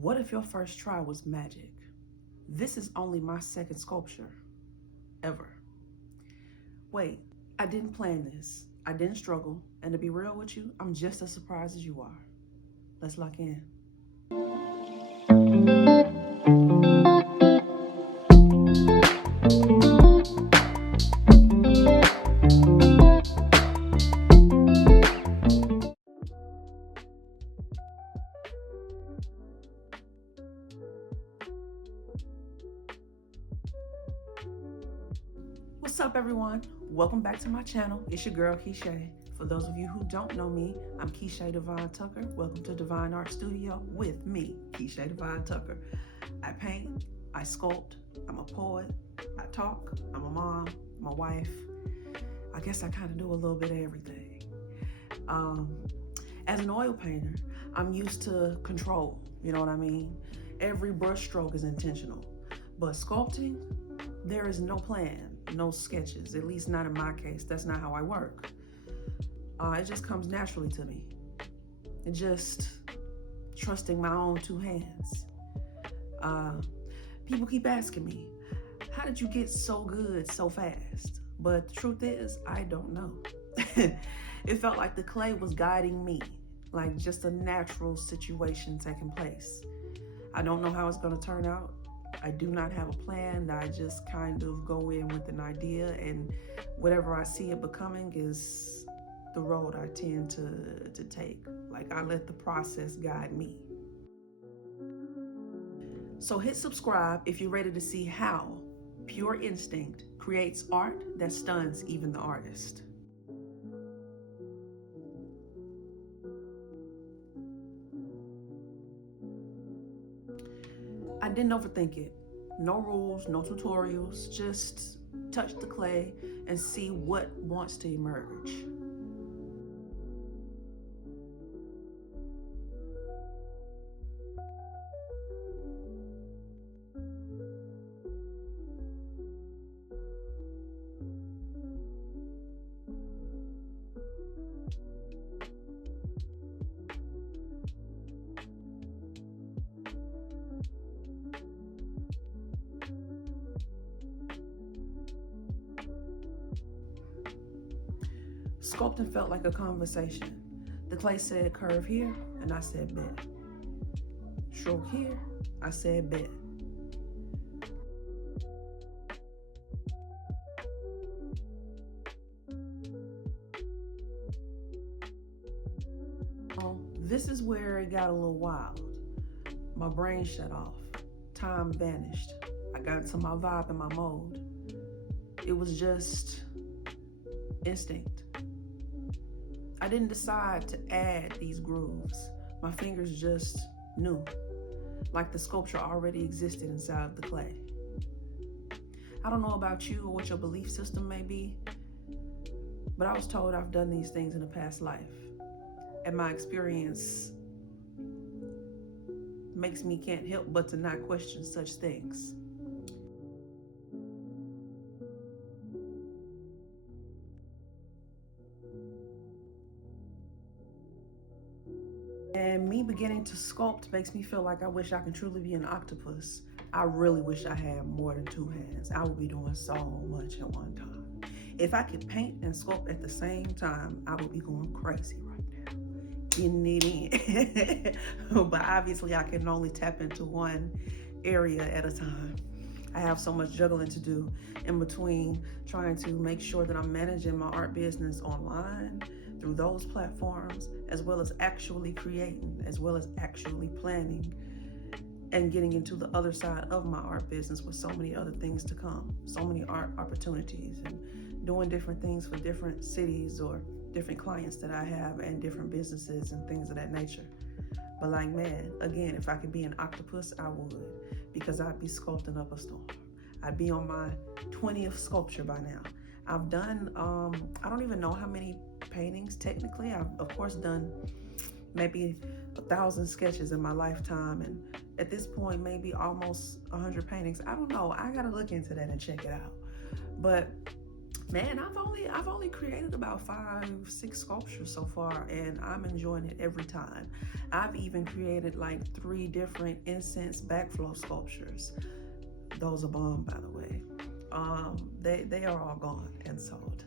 What if your first try was magic? This is only my second sculpture ever. Wait, I didn't plan this. I didn't struggle. And to be real with you, I'm just as surprised as you are. Let's lock in. What's up, everyone? Welcome back to my channel. It's your girl, Keisha. For those of you who don't know me, I'm Keisha Divine Tucker. Welcome to DevineArtstudio with me, Keisha Divine Tucker. I paint, I sculpt, I'm a poet, I talk, I'm a mom, I'm a wife. I guess I kind of do a little bit of everything. As an oil painter, I'm used to control, you know what I mean? Every brush stroke is intentional. But sculpting, there is no plan. No sketches, at least not in my case. That's not how I work. It just comes naturally to me. And just trusting my own two hands. People keep asking me, how did you get so good so fast? But the truth is, I don't know. It felt like the clay was guiding me, like just a natural situation taking place. I don't know how it's gonna turn out. I do not have a plan. I just kind of go in with an idea, and whatever I see it becoming is the road I tend to take. Like, I let the process guide me. So hit subscribe if you're ready to see how pure instinct creates art that stuns even the artist. I didn't overthink it. No rules, no tutorials, just touch the clay and see what wants to emerge. Sculpting felt like a conversation. The clay said curve here, and I said bet. Stroke here, I said bet. This is where it got a little wild. My brain shut off. Time vanished. I got into my vibe and my mode. It was just instinct. I didn't decide to add these grooves. My fingers just knew, like the sculpture already existed inside of the clay. I don't know about you or what your belief system may be, but I was told I've done these things in a past life. And my experience makes me can't help but to not question such things. And me beginning to sculpt makes me feel like I wish I could truly be an octopus. I really wish I had more than two hands. I would be doing so much at one time. If I could paint and sculpt at the same time, I would be going crazy right now, getting it in. But obviously I can only tap into one area at a time. I have so much juggling to do in between trying to make sure that I'm managing my art business online through those platforms, as well as actually creating, as well as actually planning and getting into the other side of my art business with so many other things to come, so many art opportunities and doing different things for different cities or different clients that I have and different businesses and things of that nature. But like, man, again, if I could be an octopus, I would, because I'd be sculpting up a storm. I'd be on my 20th sculpture by now. I've done, I don't even know how many paintings technically. I've of course done maybe 1,000 sketches in my lifetime, and at this point maybe almost 100 paintings. I don't know, I gotta look into that and check it out. But Man, I've only created about 5-6 sculptures so far, and I'm enjoying it every time. I've even created like 3 different incense backflow sculptures. Those are bomb, by the way. They are all gone and sold.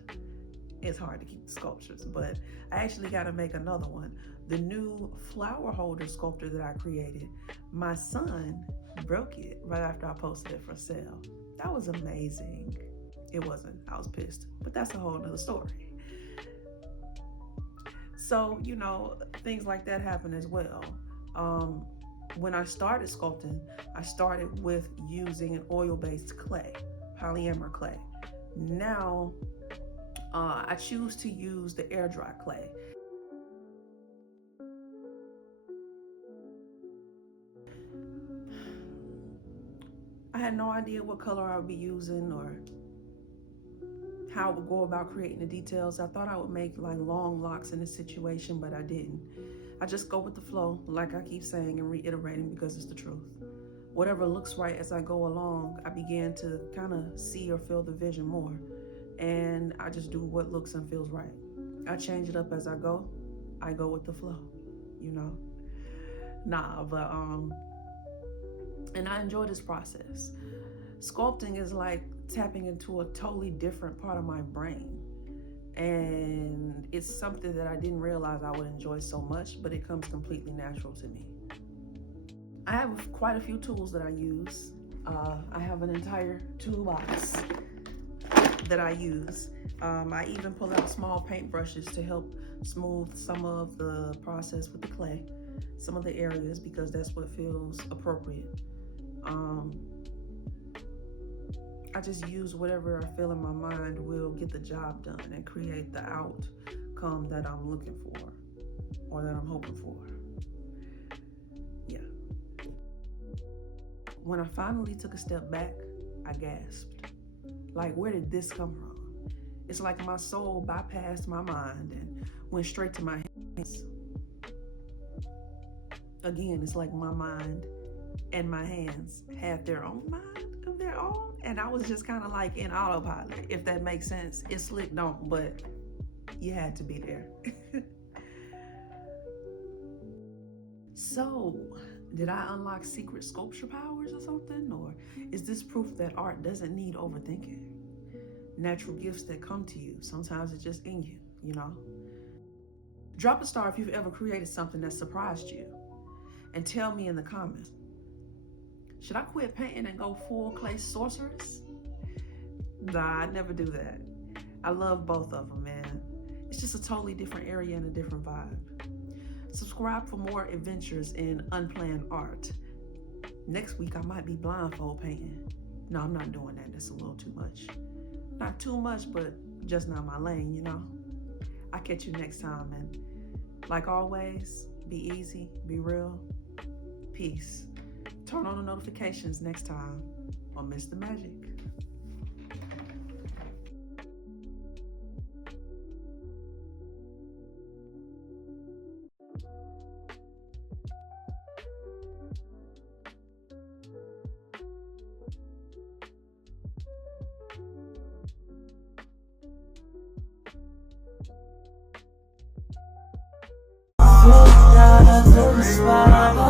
It's hard to keep the sculptures, but I actually got to make another one. The new flower holder sculptor that I created, my son broke it right after I posted it for sale. That was amazing. It wasn't. I was pissed, but that's a whole nother story. So, you know, things like that happen as well. When I started sculpting, I started with using an oil-based clay, polyamide clay. Now, I choose to use the air dry clay. I had no idea what color I would be using or how I would go about creating the details. I thought I would make like long locks in this situation, but I didn't. I just go with the flow, like I keep saying and reiterating, because it's the truth. Whatever looks right as I go along, I began to kind of see or feel the vision more. And I just do what looks and feels right. I change it up as I go. I go with the flow, you know? And I enjoy this process. Sculpting is like tapping into a totally different part of my brain. And it's something that I didn't realize I would enjoy so much, but it comes completely natural to me. I have quite a few tools that I use. I have an entire toolbox that I use. I even pull out small paint brushes to help smooth some of the process with the clay, some of the areas, because that's what feels appropriate. I just use whatever I feel in my mind will get the job done and create the outcome that I'm looking for or that I'm hoping for. Yeah. When I finally took a step back, I gasped. Like, where did this come from? It's like my soul bypassed my mind and went straight to my hands. Again, it's like my mind and my hands had their own mind of their own, and I was just kind of like in autopilot, if that makes sense. It slick don't, but you had to be there. So, did I unlock secret sculpture powers or something? Or is this proof that art doesn't need overthinking? Natural gifts that come to you, sometimes it's just in you, you know? Drop a star if you've ever created something that surprised you, and tell me in the comments. Should I quit painting and go full clay sorceress? Nah, I'd never do that. I love both of them, man. It's just a totally different area and a different vibe. Subscribe for more adventures in unplanned art. Next week, I might be blindfold painting. No, I'm not doing that. That's a little too much. Not too much, but just not my lane, you know? I'll catch you next time, and like always, be easy, be real, peace. Turn on the notifications next time or miss the magic. Spotlight.